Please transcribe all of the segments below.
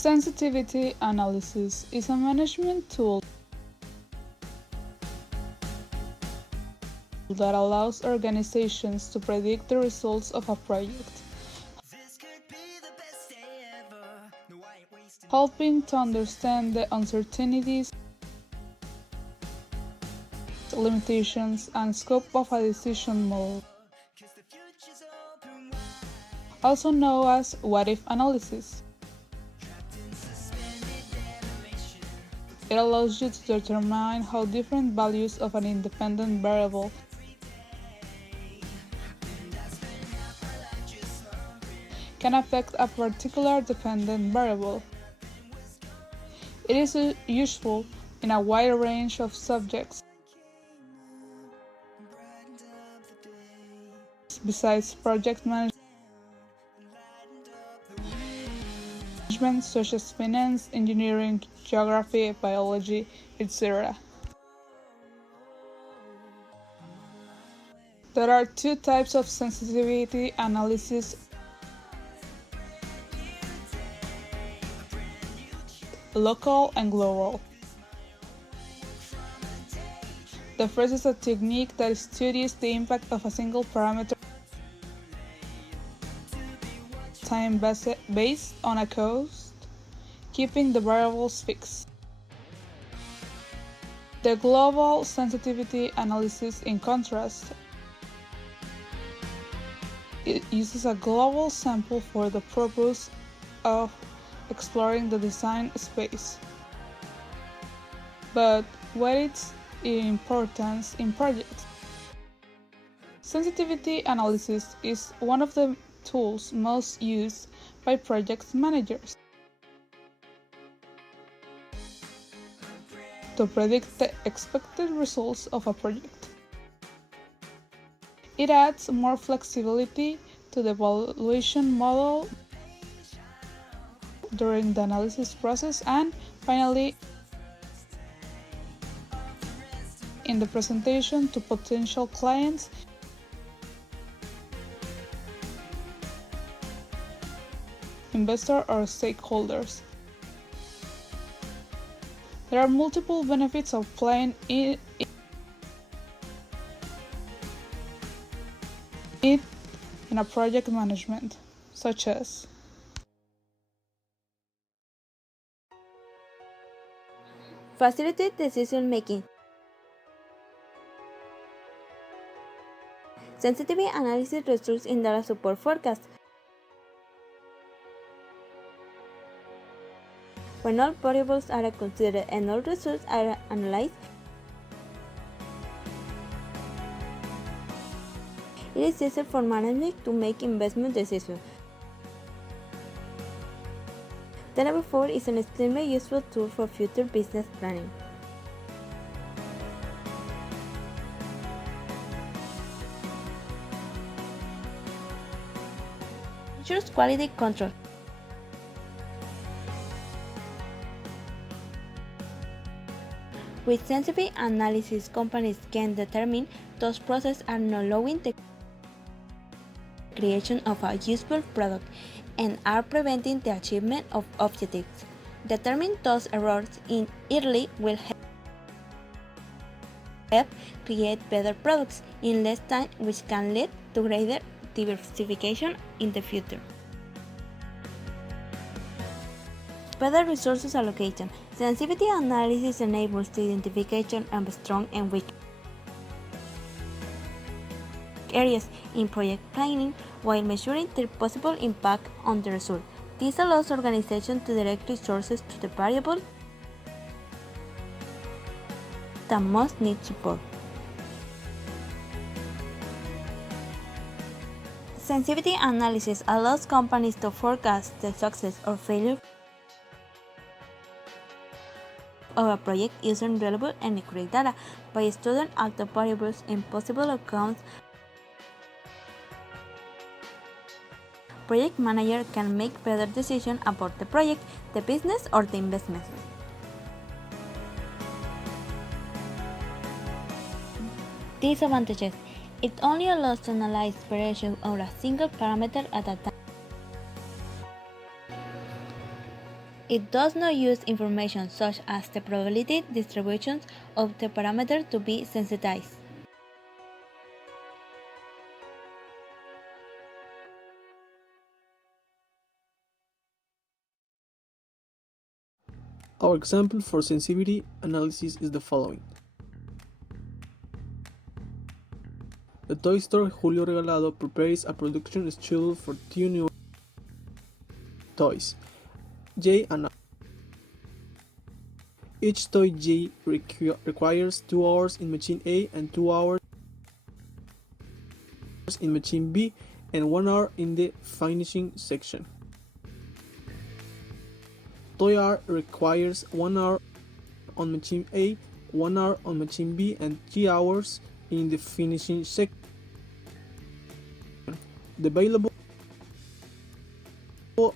Sensitivity analysis is a management tool that allows organizations to predict the results of a project, helping to understand the uncertainties, limitations, and scope of a decision model, also known as what-if analysis. It allows you to determine how different values of an independent variable can affect a particular dependent variable. It is useful in a wide range of subjects. Besides project management, such as finance, engineering, geography, biology, etc. There are two types of sensitivity analysis: local and global. The first is a technique that studies the impact of a single parameter time based on a cost, keeping the variables fixed. The global sensitivity analysis, in contrast, it uses a global sample for the purpose of exploring the design space. But what is its importance in projects? Sensitivity analysis is one of the tools most used by project managers to predict the expected results of a project. It adds more flexibility to the evaluation model during the analysis process, and finally, in the presentation to potential clients, investors, or stakeholders. There are multiple benefits of applying it in a project management, such as facilitate decision making. Sensitivity analysis results in data support forecast. When all variables are considered and all results are analyzed, it is easier for management to make investment decisions. Data 4 is an extremely useful tool for future business planning. Ensures quality control. With sensitivity analysis, companies can determine those processes are not allowing the creation of a useful product and are preventing the achievement of objectives. Determining those errors in early will help create better products in less time, which can lead to greater diversification in the future. Better resources allocation. Sensitivity analysis enables the identification of strong and weak areas in project planning while measuring their possible impact on the result. This allows organizations to direct resources to the variables that most need support. Sensitivity analysis allows companies to forecast the success or failure of a project using reliable and accurate data by studying active variables and possible outcomes. Project manager can make better decisions about the project, the business, or the investment. Disadvantages. It only allows to analyze variation of a single parameter at a time. It does not use information such as the probability distributions of the parameter to be sensitized. Our example for sensitivity analysis is the following. The toy store Julio Regalado prepares a production schedule for 2 new toys, J and R. Each toy J requires 2 hours in machine A and 2 hours in machine B and 1 hour in the finishing section. Toy R requires 1 hour on machine A, 1 hour on machine B, and 3 hours in the finishing section. The available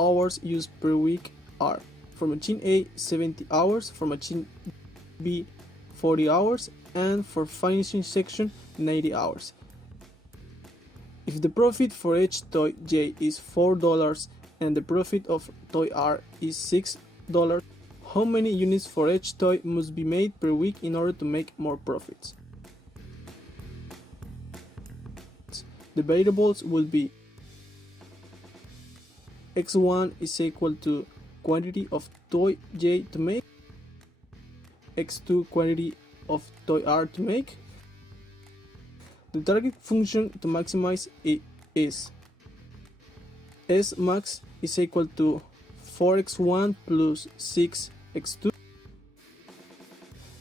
hours used per week are: for machine A 70 hours, for machine B 40 hours, and for finishing section 90 hours. If the profit for each toy J is $4 and the profit of toy R is $6, how many units for each toy must be made per week in order to make more profits? The variables will be x1 is equal to quantity of toy J to make, x2 quantity of toy R to make. The target function to maximize it is Smax is equal to 4x1 plus 6x2.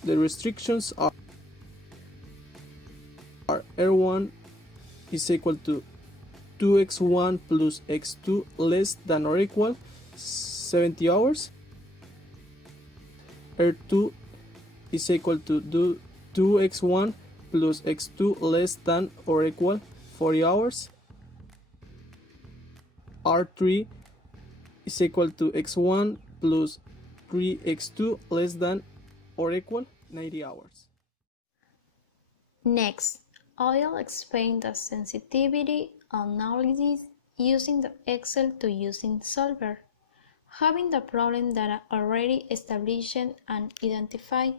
The restrictions are R1 is equal to 2x1 plus x2 less than or equal 70 hours. R2 is equal to 2x1 plus x2 less than or equal 40 hours. R3 is equal to x1 plus 3x2 less than or equal 90 hours. Next, I'll explain the sensitivity analysis using the Excel to using solver. Having the problem that are already established and identified,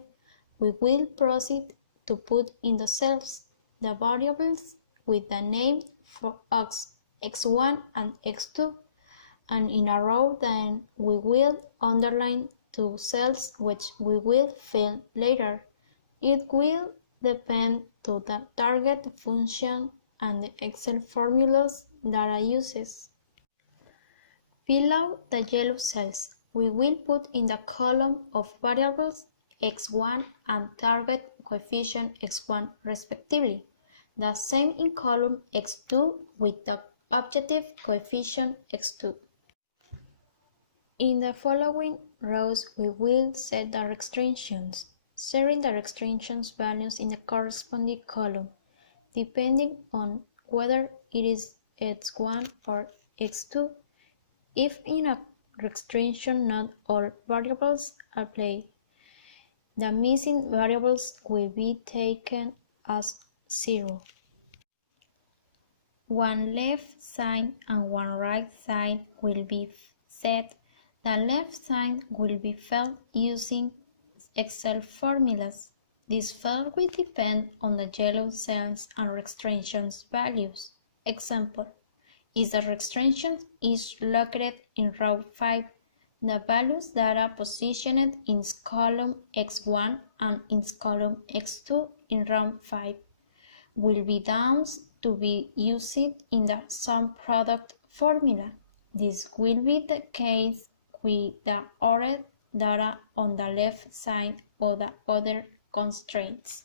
we will proceed to put in the cells the variables with the name for x1 and x2, and in a row then we will underline 2 cells which we will fill later. It will depend to the target function and the Excel formulas that I uses. Below the yellow cells, we will put in the column of variables x1 and target coefficient x1 respectively, the same in column x2 with the objective coefficient x2. In the following rows, we will set the restrictions, setting the restrictions values in the corresponding column, depending on whether it is x1 or x2. If in a restriction not all variables are played, the missing variables will be taken as 0. One left side and one right side will be set. The left side will be filled using Excel formulas. This field will depend on the yellow cells and restrictions values. Example: if the restriction is located in row 5, the values that are positioned in column x1 and in column x2 in row 5 will be downs to be used in the sum product formula. This will be the case with the other data on the left side of the other constraints.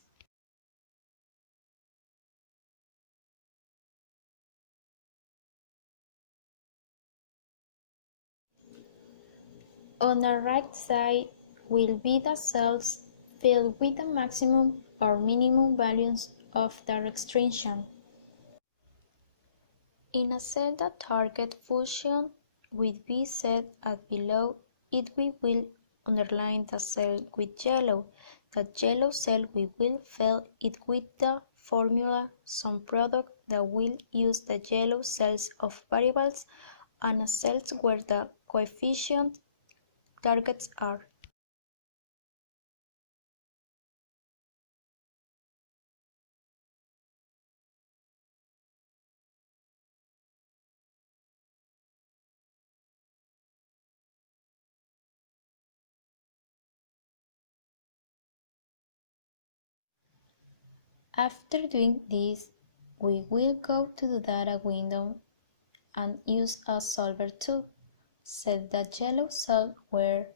On the right side will be the cells filled with the maximum or minimum values of the restriction. In a cell, the target function will be set at below it. We will underline the cell with yellow. The yellow cell we will fill it with the formula sum product that will use the yellow cells of variables and cells where the coefficient targets are. After doing this, we will go to the data window and use a solver tool. Set the yellow cell where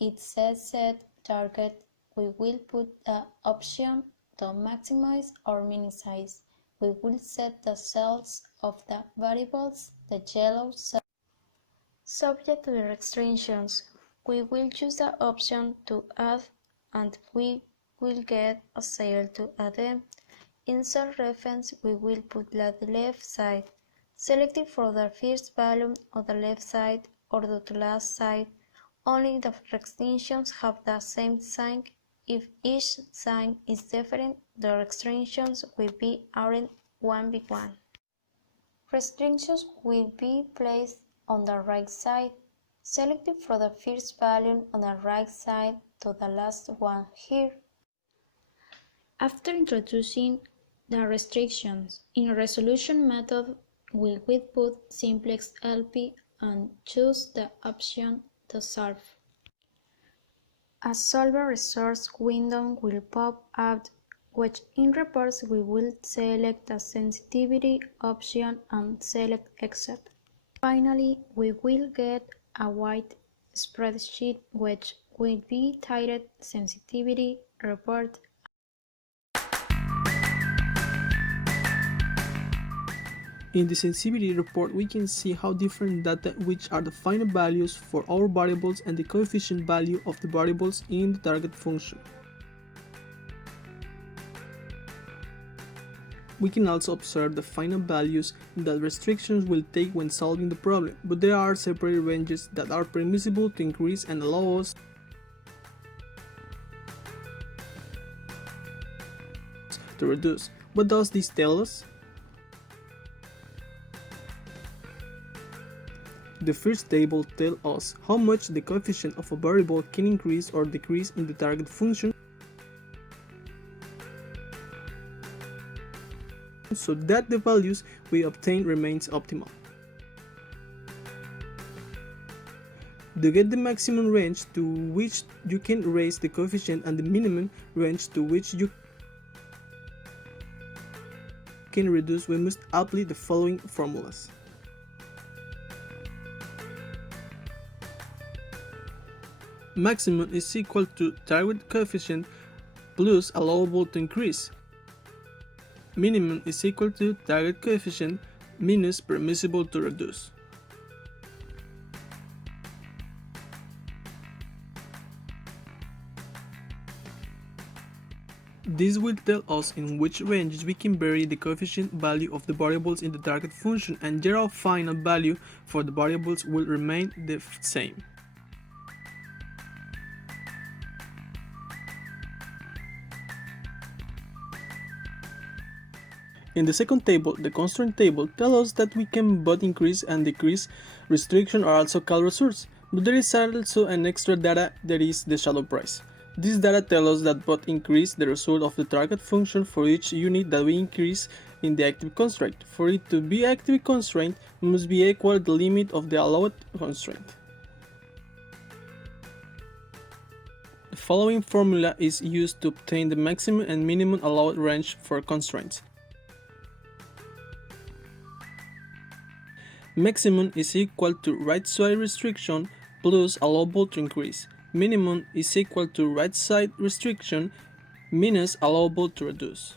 it says set target. We will put the option to maximize or minimize. We will set the cells of the variables, the yellow cell. Subject to the restrictions, we will choose the option to add and we will get a cell to add them. In cell reference, we will put the left side, selecting for the first value on the left side or the last side. Only the restrictions have the same sign. If each sign is different, the restrictions will be added one by one. Restrictions will be placed on the right side, selecting from the first value on the right side to the last one here. After introducing the restrictions in resolution method, we will put simplex LP and choose the option to solve. A solver resource window will pop up, which in reports we will select the sensitivity option and select accept. Finally, we will get a white spreadsheet which will be titled sensitivity report. In the sensitivity report, we can see how different data, which are the final values for our variables and the coefficient value of the variables in the target function. We can also observe the final values that restrictions will take when solving the problem, but there are separate ranges that are permissible to increase and allow us to reduce. What does this tell us? The first table tells us how much the coefficient of a variable can increase or decrease in the target function, so that the values we obtain remains optimal. To get the maximum range to which you can raise the coefficient and the minimum range to which you can reduce, we must apply the following formulas. Maximum is equal to target coefficient plus allowable to increase. Minimum is equal to target coefficient minus permissible to reduce. This will tell us in which ranges we can vary the coefficient value of the variables in the target function, and general final value for the variables will remain the same. In the second table, the constraint table, tells us that we can both increase and decrease restriction are also called resource, but there is also an extra data that is the shadow price. This data tells us that both increase the result of the target function for each unit that we increase in the active constraint. For it to be active constraint, it must be equal to the limit of the allowed constraint. The following formula is used to obtain the maximum and minimum allowed range for constraints. Maximum is equal to right side restriction plus allowable to increase. Minimum is equal to right side restriction minus allowable to reduce.